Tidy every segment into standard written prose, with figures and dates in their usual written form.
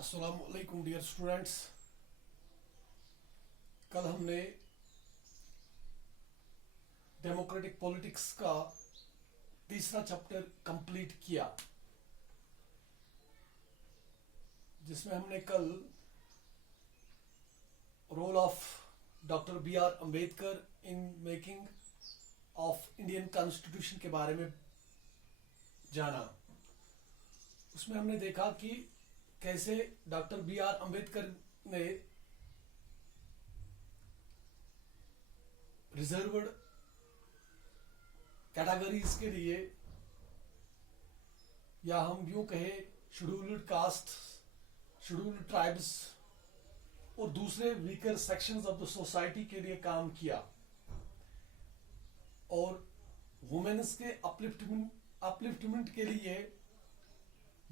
अस्सलामुअलैकुम dear students. कल हमने डेमोक्रेटिक पॉलिटिक्स का तीसरा चैप्टर कंप्लीट किया, जिसमें हमने कल role of doctor B.R. Ambedkar in making of Indian constitution के बारे में जाना। उसमें हमने देखा कि कैसे डॉक्टर B.R. अंबेडकर ने रिजर्व्ड कैटेगरीज के लिए, या हम यूं कहे शेड्यूल्ड कास्ट, शेड्यूल्ड ट्राइब्स और दूसरे weaker sections of the society के लिए काम किया, और वुमेन्स के अपलिफ्टमेंट के लिए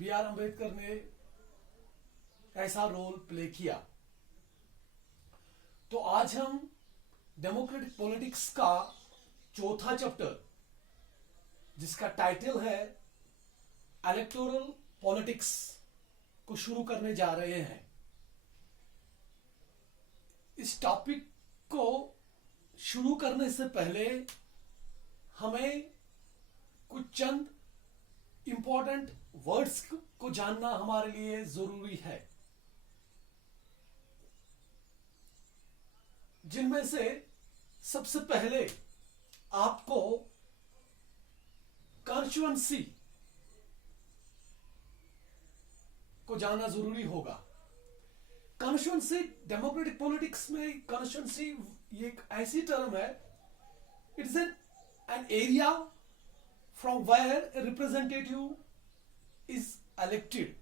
B.R. अंबेडकर ने ऐसा रोल प्ले किया। तो आज हम डेमोक्रेटिक पॉलिटिक्स का चौथा चैप्टर, जिसका टाइटल है इलेक्टोरल पॉलिटिक्स, को शुरू करने जा रहे हैं। इस टॉपिक को शुरू करने से पहले हमें कुछ चंद इंपॉर्टेंट वर्ड्स को जानना हमारे लिए जरूरी है, जिनमें से सबसे पहले आपको कॉन्स्टिट्यूएंसी को जानना जरूरी होगा। कॉन्स्टिट्यूएंसी डेमोक्रेटिक पॉलिटिक्स में कॉन्स्टिट्यूएंसी ये एक ऐसी टर्म है, it is an area from where a representative is elected.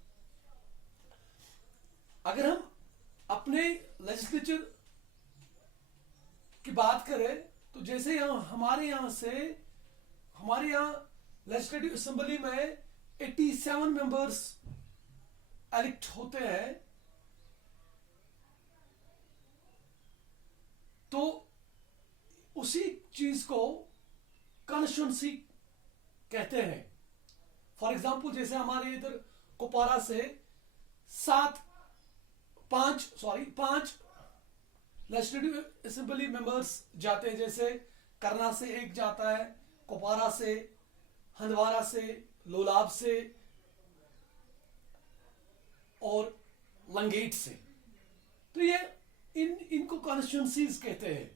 अगर हम अपने लेजिस्लेचर की बात करें तो जैसे यहां हमारे यहां लेजिस्लेटिव असेंबली में 87 मेंबर्स इलेक्ट होते हैं, तो उसी चीज को कॉन्स्टिट्यूएंसी कहते हैं। फॉर एग्जाम्पल, जैसे हमारे इधर कुपवारा से पांच लेजिस्लेटिव असेंबली मेंबर्स जाते हैं। जैसे करना से एक जाता है, कुपवारा से, हंदवारा से, लोलाब से और लंगेट से। तो ये इनको कॉन्स्टिट्यूएंसीज कहते हैं।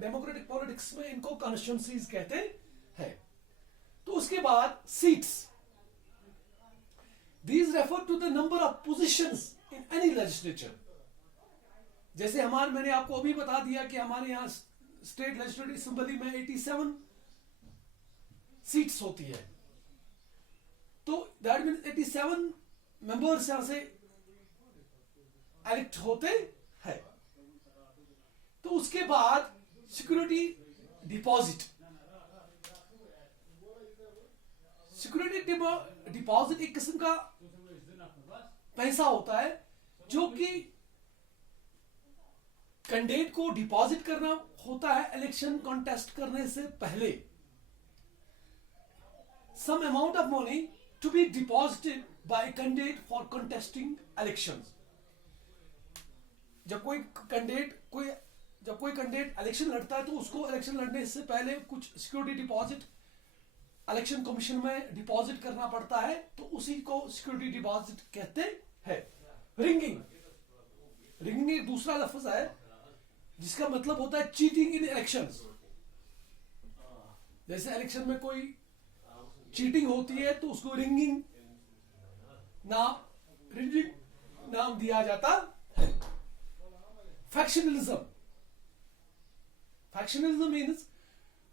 डेमोक्रेटिक पॉलिटिक्स में इनको कॉन्स्टिट्यूएंसीज कहते हैं। तो उसके बाद seats, these refer to the number of positions in any legislature. जैसे मैंने आपको अभी बता दिया कि हमारे यहां स्टेट लेजिस्लेटिव असेंबली में 87 सीट्स होती है, तो दैट मीन्स 87 मेंबर्स यहां से इलेक्ट होते हैं। तो उसके बाद सिक्योरिटी डिपॉजिट। सिक्योरिटी डिपॉजिट एक किस्म का पैसा होता है जो कि कैंडिडेट को डिपॉजिट करना होता है इलेक्शन कॉन्टेस्ट करने से पहले। Some amount of money to be deposited by candidate for contesting elections. जब कोई कैंडिडेट इलेक्शन लड़ता है तो उसको इलेक्शन लड़ने से पहले कुछ सिक्योरिटी डिपॉजिट इलेक्शन कमीशन में डिपॉजिट करना पड़ता है, तो उसी को सिक्योरिटी डिपॉजिट कहते हैं। रिंगिंग एक दूसरा लफ्ज है जिसका मतलब होता है चीटिंग इन इलेक्शंस। जैसे इलेक्शन में कोई चीटिंग होती है तो उसको रिंगिंग नाम दिया जाता है। Factionalism means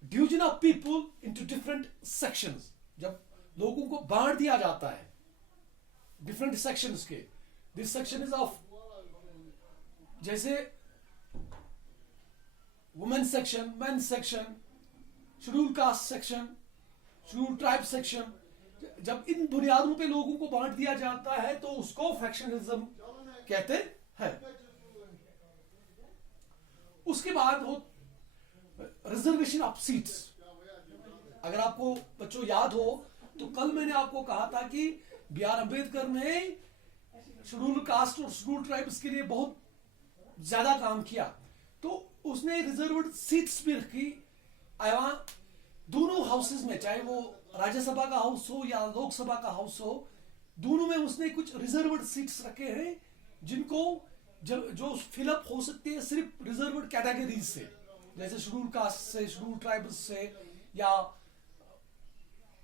division of people into different sections. जब लोगों को बांट दिया जाता है डिफरेंट सेक्शंस के, दिस सेक्शन इज ऑफ, जैसे women section, main section, schedule caste section, schedule tribe section. जब इन बुनियादों पे लोगों को बांट दिया जाता है तो उसको फैक्शनलिज्म कहते हैं। उसके बाद हो रिजर्वेशन ऑफ सीट्स। अगर आपको बच्चों याद हो तो कल मैंने आपको कहा था कि B.R. अंबेडकर ने शेड्यूल कास्ट और शेड्यूल ट्राइब्स के लिए बहुत ज्यादा काम किया। तो उसने रिजर्व्ड सीट्स भी रखी एवं दोनों हाउसेस में, चाहे वो राज्यसभा का हाउस हो या लोकसभा का हाउस हो, दोनों में उसने कुछ रिजर्व्ड सीट्स रखे हैं जिनको जो फिलअप हो सकती है सिर्फ रिजर्व्ड कैटेगरीज से, जैसे शेड्यूल कास्ट से, शेड्यूल ट्राइब्स से या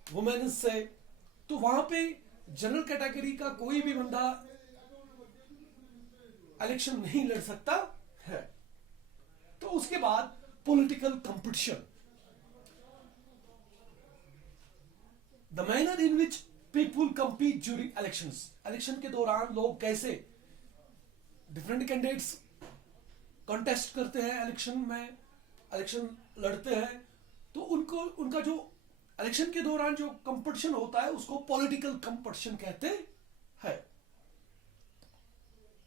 वुमेन से। तो वहां पे जनरल कैटेगरी का कोई भी बंदा इलेक्शन नहीं लड़ सकता है। तो उसके बाद political competition, the manner in which people compete during elections, election के दौरान लोग कैसे डिफरेंट कैंडिडेट्स कॉन्टेस्ट करते हैं इलेक्शन में, इलेक्शन लड़ते हैं। तो उनको उनका जो इलेक्शन के दौरान जो कंपटीशन होता है उसको पॉलिटिकल कंपटीशन कहते हैं।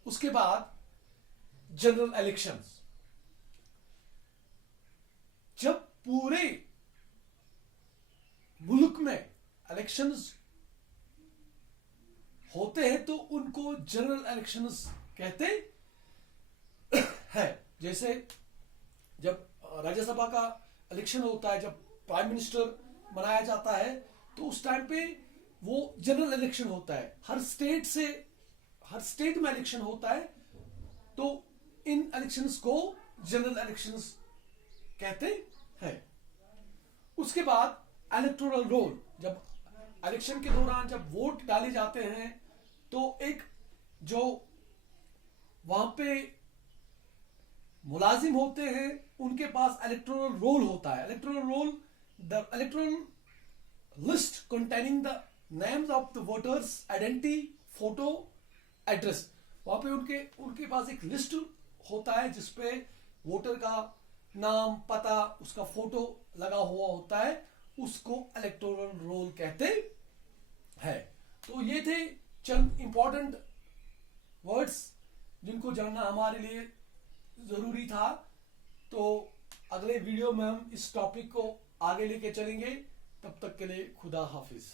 उसके बाद जनरल इलेक्शंस, जब पूरे मुल्क में इलेक्शंस होते हैं तो उनको जनरल इलेक्शंस कहते हैं। जैसे जब राज्यसभा का इलेक्शन होता है, जब प्राइम मिनिस्टर बनाया जाता है, तो उस टाइम पे वो जनरल इलेक्शन होता है, हर स्टेट में इलेक्शन होता है। तो इन इलेक्शंस को जनरल इलेक्शंस कहते हैं। उसके बाद इलेक्टोरल रोल, जब इलेक्शन के दौरान जब वोट डाले जाते हैं तो एक जो वहां पे मुलाजिम होते हैं उनके पास इलेक्टोरल रोल होता है। Electoral roll, the electoral list containing the names of the voters, identity, photo, address. वहां पे उनके पास एक लिस्ट होता है जिसपे वोटर का नाम, पता, उसका फोटो लगा हुआ होता है, उसको इलेक्टोरल रोल कहते हैं। तो ये थे चंद इंपॉर्टेंट वर्ड्स जिनको जानना हमारे लिए जरूरी था। तो अगले वीडियो में हम इस टॉपिक को आगे लेके चलेंगे। तब तक के लिए खुदा हाफिज।